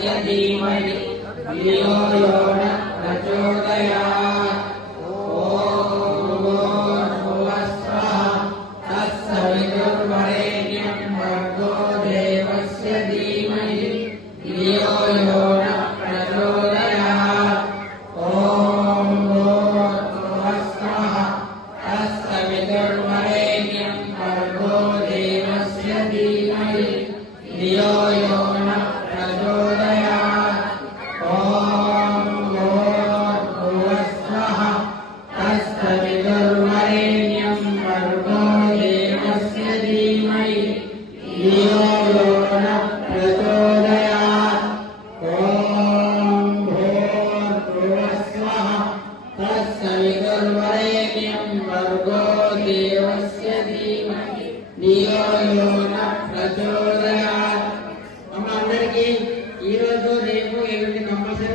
धीमहि क्रियो न प्रचोदयात् ओश्व भर्गो देवस्य धीमहि क्रियो सवितुर्वरेण्यं भर्गो देवस्य धीमहि धियो यो नः प्रचोदयात् ॐ भूर्भुवः स्वः तत्सवितुर्वरेण्यं भर्गो देवस्य धीमहि धियो यो नः ప్రచోదయాత్ మమ్మ అందరికీ ఈరోజు రేపు ఏమిటి కంపల్సరీ